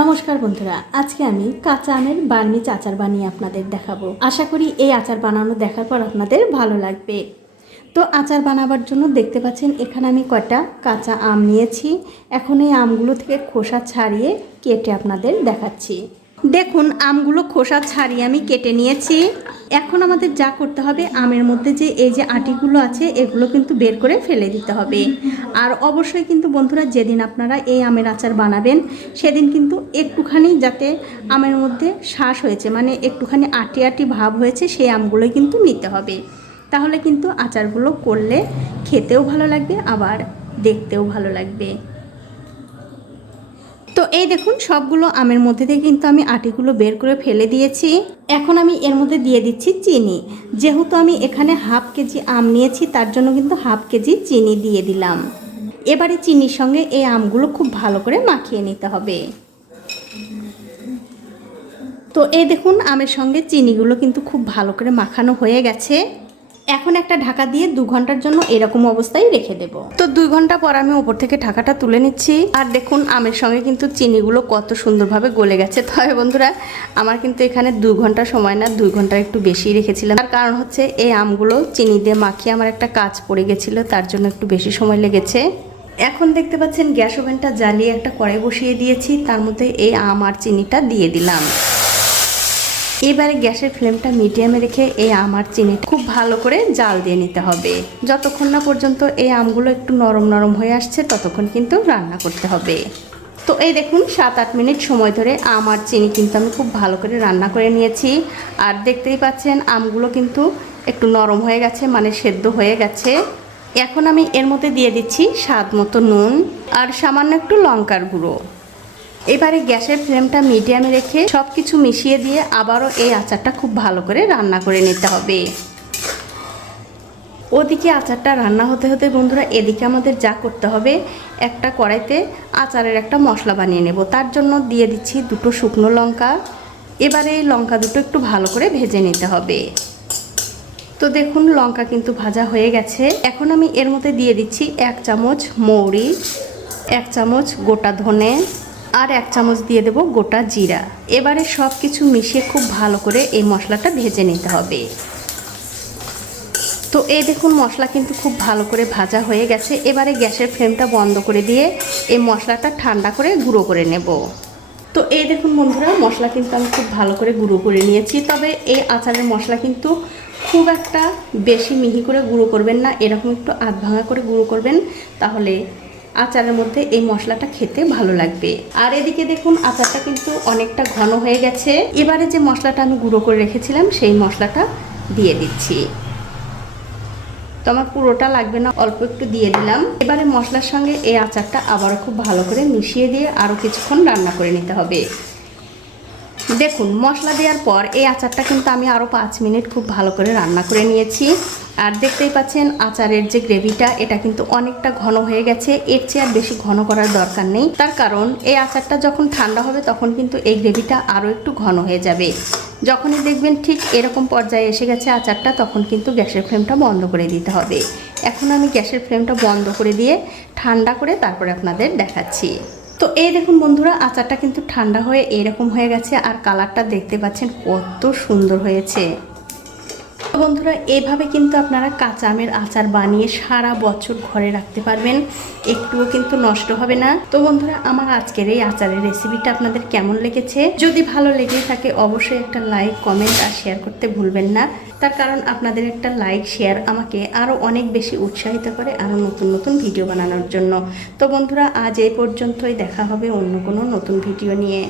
নমস্কার বন্ধুরা, আজকে আমি কাঁচা আমের বার্মিচ আচার বানিয়ে আপনাদের দেখাবো। আশা করি এই আচার বানানো দেখার পর আপনাদের ভালো লাগবে। তো আচার বানাবার জন্য দেখতে পাচ্ছেন, এখানে আমি কয়টা কাঁচা আম নিয়েছি। এখন এই আমগুলো থেকে খোসা ছাড়িয়ে কেটে আপনাদের দেখাচ্ছি। দেখুন, আমগুলো খোসা ছাড়িয়ে আমি কেটে নিয়েছি। এখন আমাদের যা করতে হবে, আমের মধ্যে যে এই যে আটিগুলো আছে, এগুলো কিন্তু বের করে ফেলে দিতে হবে। আর অবশ্যই কিন্তু বন্ধুরা, যেদিন আপনারা এই আমের আচার বানাবেন, সেদিন কিন্তু একটুখানি যাতে আমের মধ্যে শ্বাস হয়েছে মানে একটুখানি আটি আটি ভাব হয়েছে, সেই আমগুলোই কিন্তু নিতে হবে। তাহলে কিন্তু আচারগুলো করলে খেতেও ভালো লাগবে, আবার দেখতেও ভালো লাগবে। তো এই দেখুন, সবগুলো আমের মধ্যে থেকে কিন্তু আমি আটিগুলো বের করে ফেলে দিয়েছি। এখন আমি এর মধ্যে দিয়ে দিচ্ছি চিনি। যেহেতু আমি এখানে হাফ কেজি আম নিয়েছি, তার জন্য কিন্তু হাফ কেজি চিনি দিয়ে দিলাম। এবারে চিনির সঙ্গে এই আমগুলো খুব ভালো করে মাখিয়ে নিতে হবে। তো এই দেখুন, আমের সঙ্গে চিনিগুলো কিন্তু খুব ভালো করে মাখানো হয়ে গেছে। এখন একটা ঢাকা দিয়ে দু ঘণ্টার জন্য এরকম অবস্থায় রেখে দেব। তো দুই ঘণ্টা পর আমি ওপর থেকে ঢাকাটা তুলে নিচ্ছি। আর দেখুন, আমের সঙ্গে কিন্তু চিনিগুলো কত সুন্দরভাবে গলে গেছে। তবে বন্ধুরা, আমার কিন্তু এখানে দু ঘণ্টা সময় না, দুই ঘণ্টা একটু বেশি রেখেছিলাম। তার কারণ হচ্ছে, এই আমগুলো চিনি দিয়ে মাখিয়ে আমার একটা কাজ পড়ে গেছিল, তার জন্য একটু বেশি সময় লেগেছে। এখন দেখতে পাচ্ছেন, গ্যাস ওভেনটা জ্বালিয়ে একটা কড়াই বসিয়ে দিয়েছি। তার মধ্যে এই আম আর চিনিটা দিয়ে দিলাম। এবারে গ্যাসের ফ্লেমটা মিডিয়ামে রেখে এই আম আর চিনি খুব ভালো করে জাল দিয়ে নিতে হবে। যতক্ষণ না পর্যন্ত এই আমগুলো একটু নরম নরম হয়ে আসছে, ততক্ষণ কিন্তু রান্না করতে হবে। তো এই দেখুন, সাত আট মিনিট সময় ধরে আম আর চিনি কিন্তু আমি খুব ভালো করে রান্না করে নিয়েছি। আর দেখতেই পাচ্ছেন, আমগুলো কিন্তু একটু নরম হয়ে গেছে মানে সেদ্ধ হয়ে গেছে। এখন আমি এর মধ্যে দিয়ে দিচ্ছি স্বাদ মতো নুন আর সামান্য একটু লঙ্কার গুঁড়ো। এবারে গ্যাসের ফ্লেমটা মিডিয়ামে রেখে সব কিছু মিশিয়ে দিয়ে আবারও এই আচারটা খুব ভালো করে রান্না করে নিতে হবে। ওদিকে আচারটা রান্না হতে হতে বন্ধুরা এদিকে আমাদের যা করতে হবে, একটা কড়াইতে আচারের একটা মশলা বানিয়ে নেব। তার জন্য দিয়ে দিচ্ছি দুটো শুকনো লঙ্কা। এবারে এই লঙ্কা দুটো একটু ভালো করে ভেজে নিতে হবে। তো দেখুন লঙ্কা কিন্তু ভাজা হয়ে গেছে। এখন আমি এর মধ্যে দিয়ে দিচ্ছি এক চামচ মৌরি, এক চামচ গোটা ধনে আর এক চামচ দিয়ে দেব গোটা জিরা। এবারে সব কিছু মিশিয়ে খুব ভালো করে এই মশলাটা ভেজে নিতে হবে। তো এই দেখুন, মশলা কিন্তু খুব ভালো করে ভাজা হয়ে গেছে। এবারে গ্যাসের ফ্লেমটা বন্ধ করে দিয়ে এই মশলাটা ঠান্ডা করে গুঁড়ো করে নেব। তো এই দেখুন বন্ধুরা, মশলা কিন্তু আমি খুব ভালো করে গুঁড়ো করে নিয়েছি। তবে এই আচারের মশলা কিন্তু খুব একটা বেশি মিহি করে গুঁড়ো করবেন না। এরকম একটু আধ ভাঙা করে গুঁড়ো করবেন, তাহলে আচারের মধ্যে এই মশলাটা খেতে ভালো লাগবে। আর এদিকে দেখুন, আচারটা কিন্তু অনেকটা ঘন হয়ে গেছে। এবারে যে মশলাটা আমি গুঁড়ো করে রেখেছিলাম, সেই মশলাটা দিয়ে দিচ্ছি। তো আমার পুরোটা লাগবে না, অল্প একটু দিয়ে দিলাম। এবারে মশলার সঙ্গে এই আচারটা আবারও খুব ভালো করে মিশিয়ে দিয়ে আরও কিছুক্ষণ রান্না করে নিতে হবে। দেখুন, মশলা দেওয়ার পর এই আচারটা কিন্তু আমি আরও পাঁচ মিনিট খুব ভালো করে রান্না করে নিয়েছি। আর দেখতেই পাচ্ছেন আচারের যে গ্রেভিটা, এটা কিন্তু অনেকটা ঘন হয়ে গেছে। এর চেয়ে আর বেশি ঘন করার দরকার নেই। তার কারণ, এই আচারটা যখন ঠান্ডা হবে, তখন কিন্তু এই গ্রেভিটা আরও একটু ঘন হয়ে যাবে। যখনই দেখবেন ঠিক এরকম পর্যায়ে এসে গেছে আচারটা, তখন কিন্তু গ্যাসের ফ্লেমটা বন্ধ করে দিতে হবে। এখন আমি গ্যাসের ফ্লেমটা বন্ধ করে দিয়ে ঠান্ডা করে তারপরে আপনাদের দেখাচ্ছি। তো এই দেখুন বন্ধুরা, আচারটা কিন্তু ঠান্ডা হয়ে এরকম হয়ে গেছে, আর কালারটা দেখতে পাচ্ছেন কত সুন্দর হয়েছে। বন্ধুরা, এভাবে কিন্তু আপনারা কাঁচা আমের আচার বানিয়ে সারা বছর ঘরে রাখতে পারবেন। একটুও কিন্তু নষ্ট হবে না। তো বন্ধুরা, আমার আজকের এই আচারের রেসিপিটা আপনাদের কেমন লেগেছে? যদি ভালো লেগে থাকে, অবশ্যই একটা লাইক, কমেন্ট আর শেয়ার করতে ভুলবেন না। তার কারণ আপনাদের একটা লাইক, শেয়ার আমাকে আরও অনেক বেশি উৎসাহিত করে আরও নতুন নতুন ভিডিও বানানোর জন্য। তো বন্ধুরা, আজ এই পর্যন্তই। দেখা হবে অন্য কোনো নতুন ভিডিও নিয়ে।